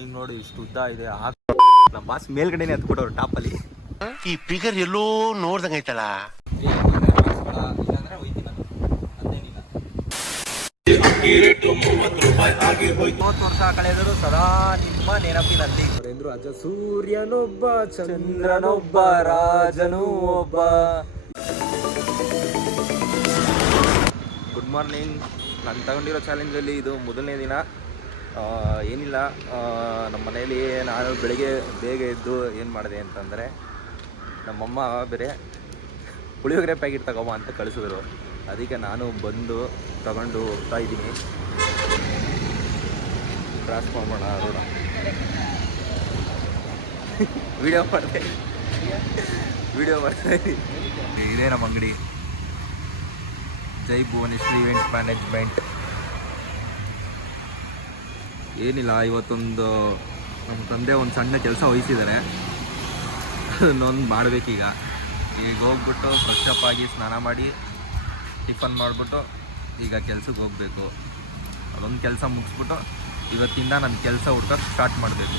Building ನೋಡಿ ಇಷ್ಟು ಉದ್ದ ಇದೆ. ನಮ್ಮ ಬಾಸ್ ಮೇಲ್ಗಡೆನೆ ಹತ್ಬಿಟ್ಟವ್ರು ಟಾಪಲ್ಲಿ. ಈ ಫಿಗರ್ ಎಲ್ಲೋ ನೋಡ್ದಂಗೈತಲ್ಲ. 30 ವರ್ಷ ಕಳೆದರೂ ಸದಾ ನಿಮ್ಮ ನೆನಪಿನಲ್ಲಿ. ಅಜ ಸೂರ್ಯನೊಬ್ಬ, ಚಂದ್ರನೊಬ್ಬ, ರಾಜನೂ ಒಬ್ಬ. Good morning. ನಾನು ತಗೊಂಡಿರೋ ಚಾಲೆಂಜಲ್ಲಿ ಇದು ಮೊದಲನೇ ದಿನ. ಏನಿಲ್ಲ, ನಮ್ಮ ಮನೇಲಿ ನಾನು ಬೆಳಗ್ಗೆ ಬೇಗ ಎದ್ದು ಏನು ಮಾಡಿದೆ ಅಂತಂದರೆ, ನಮ್ಮಮ್ಮ ಬೇರೆ ಪುಳಿಯೋಗರೆ ಪ್ಯಾಕೆಟ್ ತಗೊಮ್ಮ ಅಂತ ಕಳಿಸಿದ್ರು. ಅದಕ್ಕೆ ನಾನು ಬಂದು ತಗೊಂಡು ಹೋಗ್ತಾ ಇದ್ದೀನಿ. ಕ್ರಾಸ್ ಮಾಡೋಣ ರೋಡ. ವಿಡಿಯೋ ಮಾಡ್ತಾ ಇದ್ದೀನಿ. ಇದೇ ನಮ್ಮ ಅಂಗಡಿ, ಜೈ ಭುವನೇಶ್ವರಿ ಇವೆಂಟ್ ಮ್ಯಾನೇಜ್ಮೆಂಟ್. ಏನಿಲ್ಲ, ಇವತ್ತೊಂದು ನಮ್ಮ ತಂದೆ ಒಂದು ಸಣ್ಣ ಕೆಲಸ ವಹಿಸಿದ್ದಾರೆ, ಅದನ್ನೊಂದು ಮಾಡಬೇಕೀಗ. ಈಗ ಹೋಗ್ಬಿಟ್ಟು ಫ್ರೆಶ್ ಅಪ್ ಆಗಿ ಸ್ನಾನ ಮಾಡಿ ಟಿಫನ್ ಮಾಡಿಬಿಟ್ಟು ಈಗ ಕೆಲ್ಸಕ್ಕೆ ಹೋಗಬೇಕು. ಅದೊಂದು ಕೆಲಸ ಮುಗಿಸ್ಬಿಟ್ಟು ಇವತ್ತಿಂದ ನನ್ನ ಕೆಲಸ ಹುಡ್ಕೋಕ್ಕೆ ಸ್ಟಾರ್ಟ್ ಮಾಡಬೇಕು.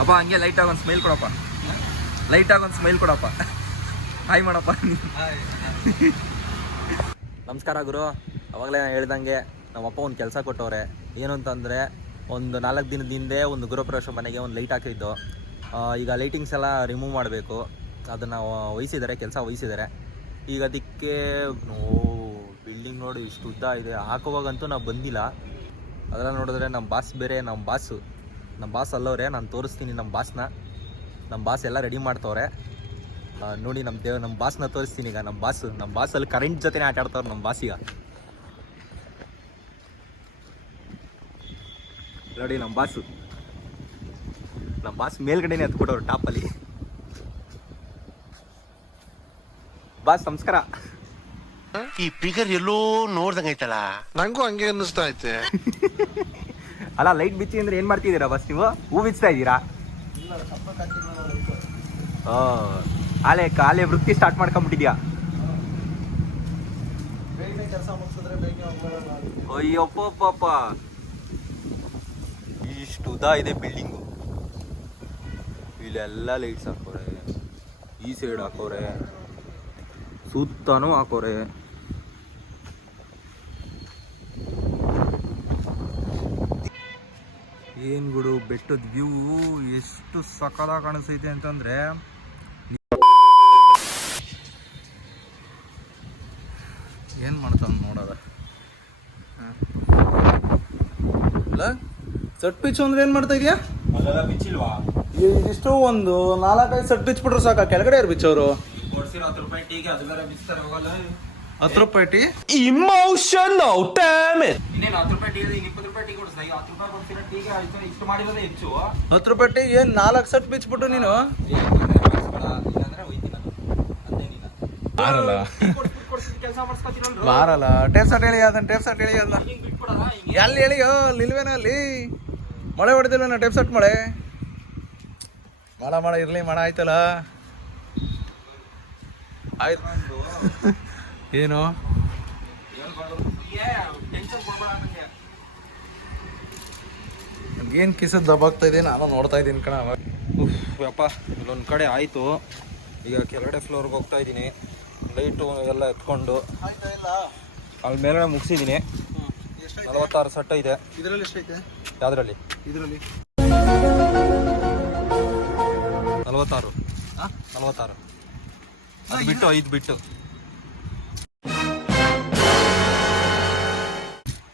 ಅಪ್ಪ ಹಂಗೆ ಲೈಟಾಗಿ ಒಂದು ಸ್ಮೈಲ್ ಕೊಡಪ್ಪ, ಲೈಟಾಗಿ ಒಂದು ಸ್ಮೈಲ್ ಕೊಡಪ್ಪ. ಹಾಯ್ ಮಾಡಪ್ಪ. ನಮಸ್ಕಾರ ಗುರು. ಅವಾಗಲೇ ನಾನು ಹೇಳ್ದಂಗೆ ನಮ್ಮಪ್ಪ ಒಂದು ಕೆಲಸ ಕೊಟ್ಟವ್ರೆ. ಏನು ಅಂತಂದರೆ, ಒಂದು 4 ದಿನದ ಹಿಂದೆ ಒಂದು ಗೃಹಪ್ರವೇಶ ಮನೆಗೆ ಒಂದು ಲೈಟ್ ಹಾಕಿದ್ದು. ಈಗ ಲೈಟಿಂಗ್ಸ್ ಎಲ್ಲ ರಿಮೂವ್ ಮಾಡಬೇಕು. ಅದನ್ನು ಕೆಲಸ ವಹಿಸಿದ್ದಾರೆ. ಈಗ ಅದಕ್ಕೆ ಬಿಲ್ಡಿಂಗ್ ನೋಡಿ ಇಷ್ಟು ಉದ್ದ ಇದೆ. ಹಾಕುವಾಗಂತೂ ನಾವು ಬಂದಿಲ್ಲ. ಅದೆಲ್ಲ ನೋಡಿದ್ರೆ ನಮ್ಮ ಬಾಸ್ ಬೇರೆ, ನಮ್ಮ ಬಾಸ್ ಅಲ್ಲವ್ರೆ. ನಾನು ತೋರಿಸ್ತೀನಿ ನಮ್ಮ ಬಾಸ್ ಎಲ್ಲ ರೆಡಿ ಮಾಡ್ತವ್ರೆ ನೋಡಿ. ನಮ್ಮ ಬಾಸ್ನ ತೋರಿಸ್ತೀನಿ ಈಗ. ನಮ್ಮ ಬಾಸಲ್ಲಿ ಕರೆಂಟ್ ಜೊತೆ ಆಟ ಆಡ್ತವ್ರೆ ನಮ್ಮ ಬಾಸ್. ಈಗ ನೋಡಿ, ನಮ್ಮ ಬಾಸ್ ಮೇಲ್ಗಡೆನೆ ಹತ್ಬಿಟ್ಟವ್ರು ಟಾಪಲ್ಲಿ. ಬಾಸ್ ನಮಸ್ಕಾರ. ಈ ಫಿಗರ್ ಎಲ್ಲೋ ನೋಡ್ದಂಗೈತಲ್ಲ. ನಂಗೂ ಹಂಗೆ ಅನ್ನಿಸ್ತಾ ಐತೆ. ಅಲ್ಲ, ಲೈಟ್ ಬಿಚ್ಚಿ ಅಂದ್ರೆ ಏನ್ ಮಾಡ್ತಿದ್ದೀರಾ ಬಾಸ್? ನೀವು ಹೂ ಬಿಚ್ತಾ ಇದ್ದೀರಾ? ಕಾಲೇ ವೃತ್ತಿ ಸ್ಟಾರ್ಟ್ ಮಾಡ್ಕೊಂಬಿಟ್ಟಿದ್ಯಾ? ಅಯ್ಯಪ್ಪಪ್ಪ, ಇಷ್ಟು ಉದ್ದ ಇದೆ ಬಿಲ್ಡಿಂಗು. ಇಲ್ಲೆಲ್ಲ ಲೈಟ್ಸ್ ಹಾಕೋರೆ, ಈ ಸೈಡ್ ಹಾಕೋರೆ, ಸುತ್ತಾನೂ ಹಾಕೋರೆ. ಏನ್ ಗುಡು, ಬೆಟ್ಟದ ವ್ಯೂ ಎಷ್ಟು ಸಕಲ ಕಾಣಿಸ್ತೈತೆ ಅಂತಂದ್ರೆ, ಏನ್ ಮಾಡ್ತಾವ ನೋಡೋದ. ಸಟ್ ಪಿಚ್ ಅಂದ್ರೆ ಏನ್ ಮಾಡ್ತಾ ಇದೀಯಾ? ಬಿಚ್ಚಿಲ್ವಾ? ಇದಿಷ್ಟು ಒಂದು 4-5 ಸಟ್ ಪಿಚ್ ಬಿಟ್ರು ಸಾಕ. ಕೆಳಗಡೆ ಯಾರು ಬಿಚ್ಚವ್ರು? 10 ರೂಪಾಯಿ ಟೀಗೆ ಅದು ಬೇರೆ ಬಿಚ್ತಾರೆ. ಹೋಗಲ್ಲ 10 ರೂಪಾಯಿ ಟೀ. Emotional dam it. ಇನ್ನೇನು 10 ರೂಪಾಯಿ ಟೀಗೆ 20 ರೂಪಾಯಿ ಟೀ ಕೊಡಿಸ್ತಾ. ಈಗ 10 ರೂಪಾಯಿ ಕೊಡ್ತೀರ ಟೀಗೆ ಇಷ್ಟು ಮಾಡಿರೋದೇ ಹೆಚ್ಚು. 10 ರೂಪಾಯಿ ಟೀ ಏನ್ 4 ಸಟ್ ಪಿಚ್ ಬಿಟ್ಟು ನೀನು ಬಾರಲ್ಲ. ಟೇಪ್ ಸಟ್ ಹೇಳಿ ಅದನ್ನ ಎಲ್ಲಿ ಹೇಳಿಯೋ? ನಿಲ್ವೇನ ಅಲ್ಲಿ ಮಳೆ ಹೊಡೆದಿಲ್ವೇನ? ಟೇಪ್ ಸಟ್ ಮಳೆ ಇರ್ಲಿ. ಮಳೆ ಆಯ್ತಲ್ಲ, ಆಯ್ತು. ಏನು ಏನ್ ಕಿಸದ್ ದಬ್ಬಾಗ್ತಾ ಇದೆ, ನಾನು ನೋಡ್ತಾ ಇದ್ದೀನಿ ಕಣ. ಯಪ್ಪ, ಇಲ್ಲೊಂದು ಕಡೆ ಆಯಿತು. ಈಗ ಕೆಳಗಡೆ ಫ್ಲೋರ್ಗೆ ಹೋಗ್ತಾ ಇದ್ದೀನಿ. ಲೈಟು ಎಲ್ಲ ಎತ್ಕೊಂಡು ಅಲ್ಲಿ ಮೇಲ್ಗಡೆ ಮುಗಿಸಿದ್ದೀನಿ. 46 ಸೆಟ್ ಇದೆ. ಇದರಲ್ಲಿ ಎಷ್ಟೈತೆ? ಯಾವುದ್ರಲ್ಲಿ? ಇದರಲ್ಲಿ 46. ಅದು ಬಿಟ್ಟು 5 ಬಿಟ್ಟು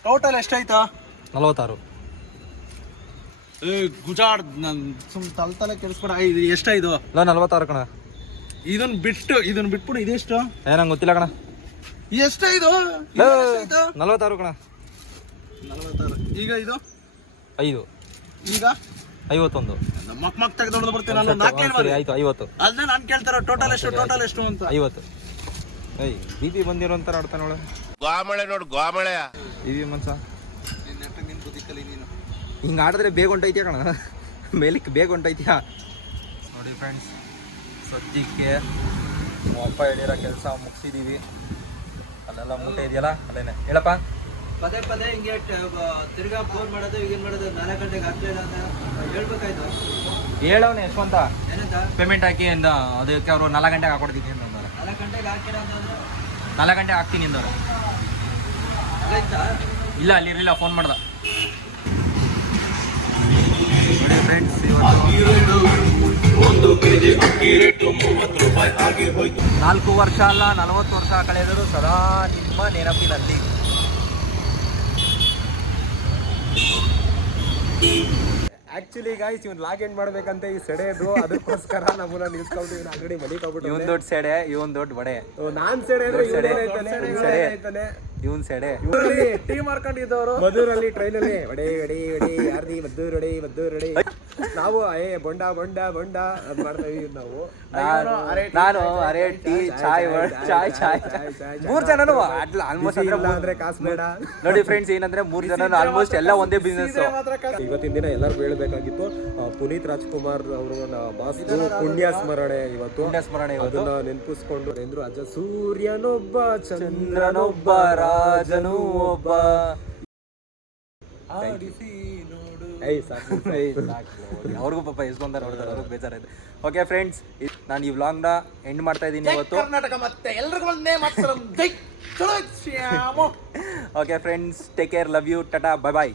ಟೋಟಲ್ ಎಷ್ಟಾಯ್ತಾ? 46. ಗುಜಾಡ್ ಸುಮ್ ತಲೆ ಕೆಡಿಸ್ಬೇಡ. ಇದು ಎಷ್ಟಾಯ್ತು? ಇಲ್ಲ 46 ಕಣ. ಇದನ್ನ ಬಿಟ್ಬಿಡು. ಇದೆಷ್ಟು? ನಂಗೆ ಗೊತ್ತಿಲ್ಲ ಕಣ. ಎಷ್ಟಾಯ್ತು? 46 ಕಣ. 46. ಈಗ ಇದು 5. ಈಗ 51. ಮಕ್ ತೆಗೆದು ಬರ್ತೀನಿ ನಾನು. ಆಯ್ತು 50. ಅಲ್ದೇ ನಾನು ಕೇಳ್ತಾರ ಟೋಟಲ್ ಎಷ್ಟು ಅಂತ. 50. ಬಿ ಬಂದಿರೋ ಅಂತ ಆಡ್ತಾನೆ ಒಳಗೆ. ಗೋಮಳೆ ನೋಡು, ಗೋಮಳೆ ಬಿ ಮನ್ಸ ಹಿಂಗೆ ಆಡಿದ್ರೆ ಬೇಗ ಹೊಂಟೈತ್ಯಾ ಕಣ, ಮೇಲಕ್ಕೆ ಬೇಗ ಹೊಂಟೈತ್ಯಾ. ನೋಡಿ ಫ್ರೆಂಡ್ಸ್, ಸದ್ಯಕ್ಕೆ ನಮ್ಮ ಅಪ್ಪ ಹೇಳಿರೋ ಕೆಲಸ ಮುಗಿಸಿದ್ದೀವಿ. ಅಲ್ಲೆಲ್ಲ ಮೂಟೆ ಇದೆಯಲ್ಲ, ಅಲ್ಲೇನೆ ಹೇಳಪ್ಪ. ಪದೇ ಪದೇ ಹಿಂಗೆ ತಿರ್ಗಾ ಫೋನ್ ಮಾಡೋದು ಈಗೇನು ಮಾಡೋದು 4 ಗಂಟೆಗೆ ಆಗ್ಲಿಲ್ಲ ಅಂತ ಹೇಳ್ಬೇಕಾಯ್ತು. ಹೇಳವ್ನೆ ಯಶವಂತ ಏನಂತ ಪೇಮೆಂಟ್ ಹಾಕಿ ಅಂದ, ಅದಕ್ಕೆ ಅವರು 4 ಗಂಟೆಗೆ ಹಾಕೊಡ್ತೀನಿ ಅಂತಂದ್ರೆ 4 ಗಂಟೆಗೆ ಹಾಕಿರ ಅಂತಂದ್ರೆ 4 ಗಂಟೆಗೆ ಹಾಕ್ತೀನಿ ಅಂದವ್ರು. ಆಯ್ತಾ? ಇಲ್ಲ ಅಲ್ಲಿ ಇರಲಿಲ್ಲ, ಫೋನ್ ಮಾಡ್ದ. ನೋಡಿ ಫ್ರೆಂಡ್ಸ್, 4 ವರ್ಷ ಅಲ್ಲ 40 ವರ್ಷ ಕಳೆದರೂ ಸದಾ ನಿಮ್ಮ ನೆನಪಿನಲ್ಲಿ. ಆಕ್ಚುಲಿ ಗಾಯ್ಸ್ ಇವನ್ ಲಾಗ್ ಎಂಡ್ ಮಾಡ್ಬೇಕಂತ ಈ ಸೆಡೆದು ಅದಕ್ಕೋಸ್ಕರ ನಮ್ಮನ್ನ ನಿಲ್ಸ್ಕೊಂಡು ಇವನ್ ಆಲ್ರೆಡಿ ಮನೆ ಇವನ್ ದೊಡ್ಡ ಸೆಡೆ, ಇವನ್ ದೊಡ್ಡ ಬಡೆ. ನಾನ್ ಸೆಡೆ ಅಂದ್ರೆ ದೊಡ್ಡ ಸೆಡೆ. ಆಯ್ತಾನೆ ಇವನ್ ಸೆಡೆ. ಟೀ ಮಾಡ್ಕೊಂಡಿದ್ದವರು ಮಧುರಲ್ಲಿ ಟ್ರೈನ್ ಅಲ್ಲಿ ಒಡೆ ಒಡೆ ಒಡೆ ಯಾರ್ದಿ ಮದ್ದೂರ್ ಒಡೆ ಮದ್ದೂರ್ ಒಡೆ. ನಾವು ಬೊಂಡ ಬೊಂಡ ಬೊಂಡ ಅದ್ ಮಾಡ್ತಾ ಇದೀವಿ ನಾವು. ನಾನು ಅರೆ ಟೀ ಚಾಯ್ ಚಾಯ್ ಚಾಯ್ 3 ಜನನು ಆಲ್ಮೋಸ್ಟ್ ಅಂದ್ರೆ ಕಾಸು ಬೇಡ. ನೋಡಿ ಫ್ರೆಂಡ್ಸ್, ಏನಂದ್ರೆ 3 ಜನನು ಆಲ್ಮೋಸ್ಟ್ ಎಲ್ಲ ಒಂದೇ ಬಿಸ್ನೆಸ್. ಇವತ್ತಿನ ದಿನ ಎಲ್ಲರಿಗೂ ಹೇಳ್ಬೇಕಾಗಿತ್ತು, ಪುನೀತ್ ರಾಜ್ಕುಮಾರ್ ಅವರು ಬಾಸ್ ಪುಣ್ಯ ಸ್ಮರಣೆ ಇವತ್ತು. ಪುಣ್ಯ ಸ್ಮರಣೆ ಇವತ್ತು. ಅದನ್ನ ನೆನಪಿಸ್ಕೊಂಡು ಎಂದ್ರು ಅಜ್ಜ ಸೂರ್ಯನೊಬ್ಬ ಚಂದ್ರನೊಬ್ಬ ರಾಜನು ಒಬ್ಬ. ಅವ್ರಿಗೂ ಪಾಪ ಎಸ್ಕೊಂತಾರೆ ನೋಡ್ತಾರೆ, ಅವ್ರಿಗೆ ಬೇಜಾರಾಯ್ತು. ಓಕೆ ಫ್ರೆಂಡ್ಸ್, ನಾನು ಈ ವ್ಲಾಗ್ನ ಎಂಡ್ ಮಾಡ್ತಾ ಇದ್ದೀನಿ ಇವತ್ತು. ಕರ್ನಾಟಕ ಮತ್ತೆ ಎಲ್ರಿಗೂ ಒಂದೇ ಮಾತ್ರ. Okay friends, take care, love you, tata, bye bye.